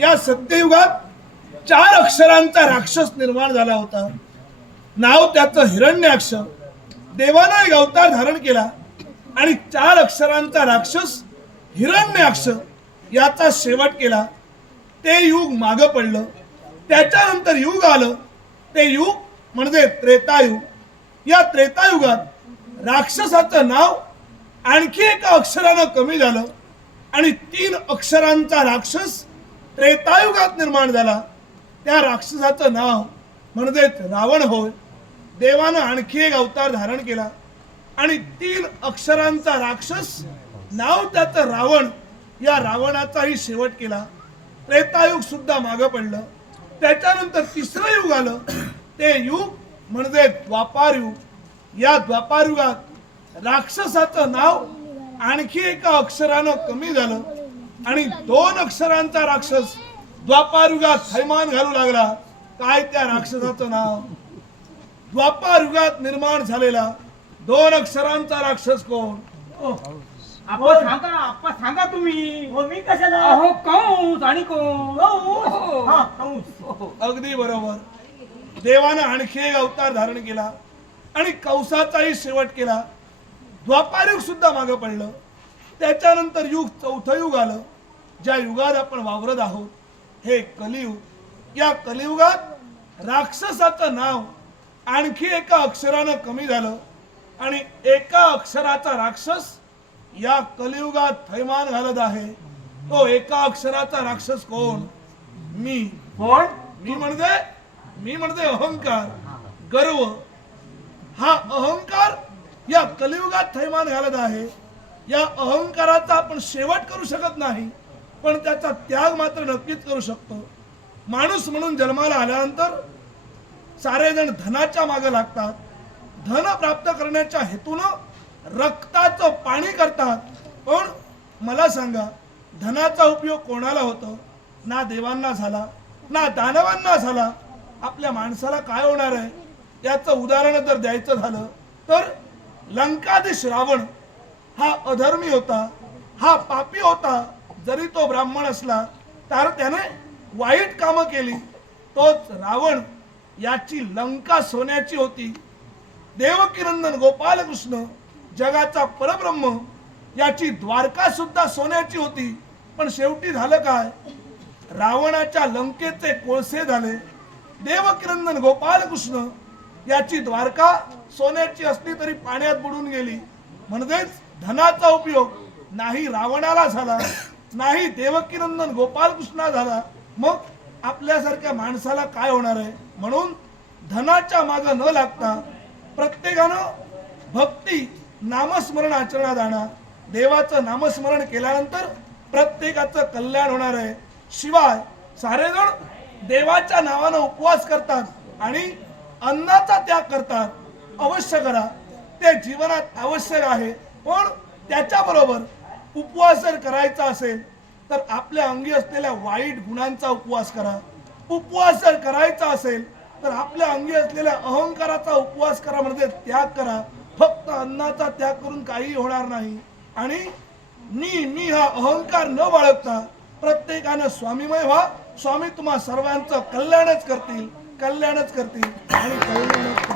या सत्ययुगात चार अक्षरांचा राक्षस निर्माण झाला होता. नाव त्याचं हिरण्याक्ष. देवानं एक अवतार धारण केला आणि चार अक्षरांचा राक्षस हिरण्याक्ष याचा शेवट केला. ते युग मागं पडलं. त्याच्यानंतर युग आलं. ते युग म्हणजे त्रेतायुग. या त्रेतायुगात राक्षसाचं नाव आणखी एका अक्षरानं कमी झालं आणि तीन अक्षरांचा राक्षस त्रेतायुगात निर्माण झाला. त्या राक्षसाचं नाव म्हणजेच रावण होय. देवानं आणखी एक अवतार धारण केला. आणि तीन अक्षरांचा राक्षस नाव त्याचं रावण या रावणाचाही शेवट केला. त्रेतायुग सुद्धा मागं पडलं. त्याच्यानंतर तिसरं युग आलं. ते युग म्हणजे द्वापार युग. या द्वापार युगात राक्षसाचं नाव आणखी एका अक्षरानं कमी झालं. आणि दोन अक्षरांचा राक्षस द्वापार युगात थैमान घालू लागला. काय त्या राक्षसाचं नाव? द्वापार युगात निर्माण झालेला दोन अक्षरांचा राक्षस कोण? सांगा आप्पा सांगा तुम्ही. हो मी कशाला? अहो कंस आणि कोण? हो. हा, कंस. अगदी बरोबर. देवानं आणखी एक अवतार धारण केला आणि कौसाचाही शेवट केला. द्वापार युग सुद्धा मागं पडलं. त्याच्यानंतर युग चौथं युग आलं. ज्या युगात आपण वावरत आहोत हे कलियुग. या कलियुगात राक्षसाचं नाव आणखी एका अक्षरानं कमी झालं आणि एका अक्षराचा राक्षस या कलियुगात थैमान घालत आहे. तो एका अक्षराचा राक्षस कोण? मी. कोण? मी म्हणते मी म्हणते अहंकार गर्व. हा अहंकार या कलियुगात थैमान घालत आहे. या अहंकाराचा आपण शेवट करू शकत नाही पण त्याचा त्याग मात्र नक्कीच करू शकतो. माणूस म्हणून जन्माला आल्यानंतर सारेजण धनाच्या मागे लागतात. धन प्राप्त करण्याच्या हेतूनं रक्ताचं पाणी करतात. पण मला सांगा धनाचा उपयोग कोणाला होतो? ना देवांना झाला ना दानवांना झाला. आपल्या माणसाला काय होणार आहे? याचं उदाहरण जर द्यायचं झालं तर लंकादेश रावण हा अधर्मी होता हा पापी होता जरी तो ब्राह्मण असला तर त्याने वाईट कामं केली. तोच रावण याची लंका सोन्याची होती. देवकिरंदन गोपालकृष्ण जगाचा परब्रह्म याची द्वारका सुद्धा सोन्याची होती. पण शेवटी झालं काय? रावणाच्या लंकेचे कोळसे झाले. देवकिरंदन गोपालकृष्ण याची द्वारका सोन्याची असली तरी पाण्यात बुडून गेली. म्हणजेच धनाचा उपयोग. नाही रावणाला झाला नाही देवकीनंदन गोपालकृष्णा झाला मग आपल्यासारख्या माणसाला काय होणार आहे? म्हणून धनाच्या मागं न लागता प्रत्येकानं भक्ती नामस्मरण आचरणात आणा देवाचं नामस्मरण केल्यानंतर प्रत्येकाचं कल्याण होणार आहे. शिवाय सारेजण देवाच्या नावानं उपवास करतात आणि अन्नाचा त्याग करतात. अवश्य करा. ते जीवनात आवश्यक आहे. पण त्याच्याबरोबर उपवास जर करायचा असेल तर आपल्या अंगी असलेल्या वाईट गुणांचा उपवास करा. उपवास जर करायचा असेल तर आपल्या अंगी असलेल्या अहंकाराचा उपवास करा म्हणजे त्याग करा. फक्त अन्नाचा त्याग करून काही होणार नाही. आणि मी मी हा अहंकार न बाळगता प्रत्येकानं स्वामीमय व्हा. स्वामी तुम्हा सर्वांचं कल्याणच करतील कल्याणच करतील. आणि कल्याणच